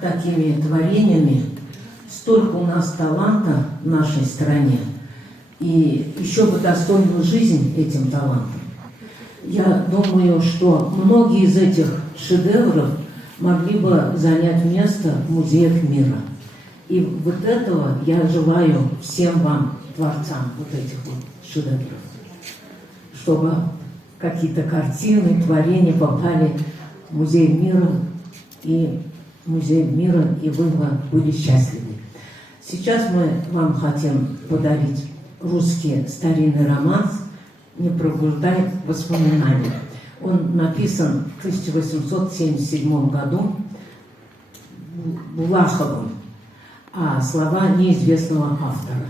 такими творениями, столько у нас таланта в нашей стране, и еще бы достойную жизнь этим талантам. Я думаю, что многие из этих шедевров могли бы занять место в музеях мира. И вот этого я желаю всем вам, творцам вот этих вот шедевров, чтобы какие-то картины, творения попали в музей мира, и вы были счастливы. Сейчас мы вам хотим подарить русский старинный романс «Не пробуждай воспоминаний». Он написан в 1877 году Булаховым, а слова неизвестного автора.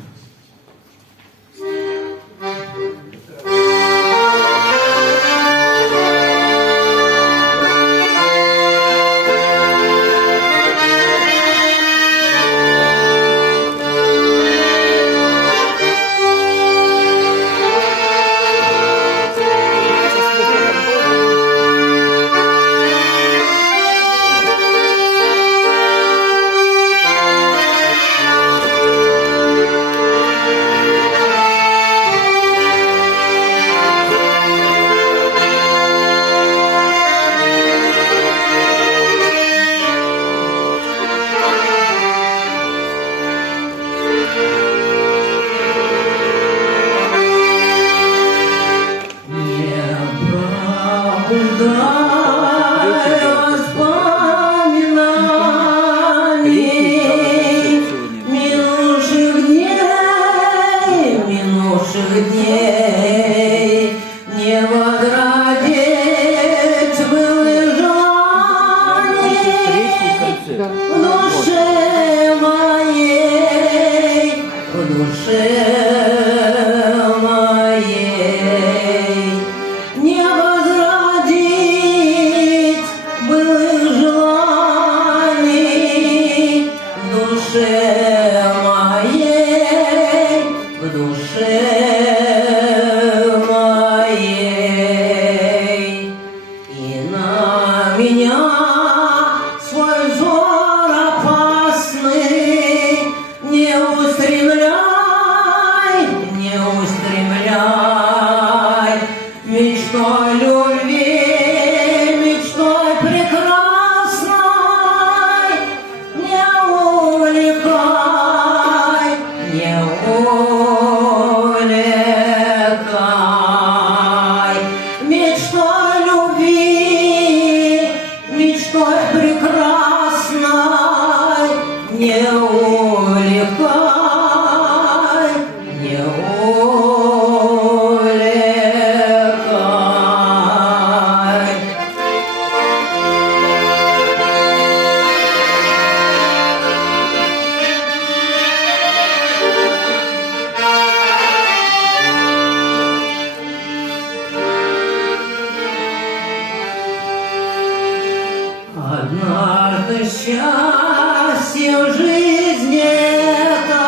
Однажды счастье в жизни этой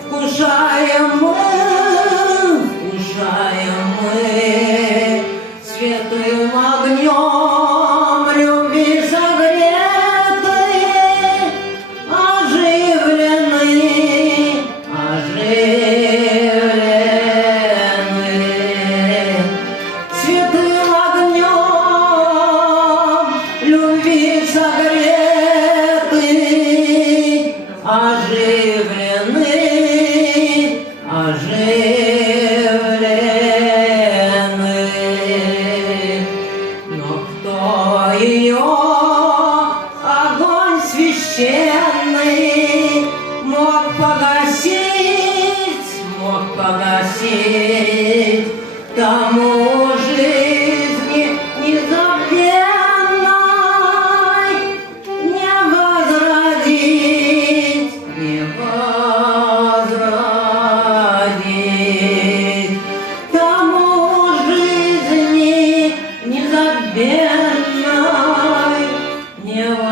вкушаем мы светлым огнем любви согреты, оживлены. Святым огнем любви согреты, оживлены. Но кто ее огонь священный мог погасить, тому жизни незабвенной не возродить, тому жизни незабвенной не возродить.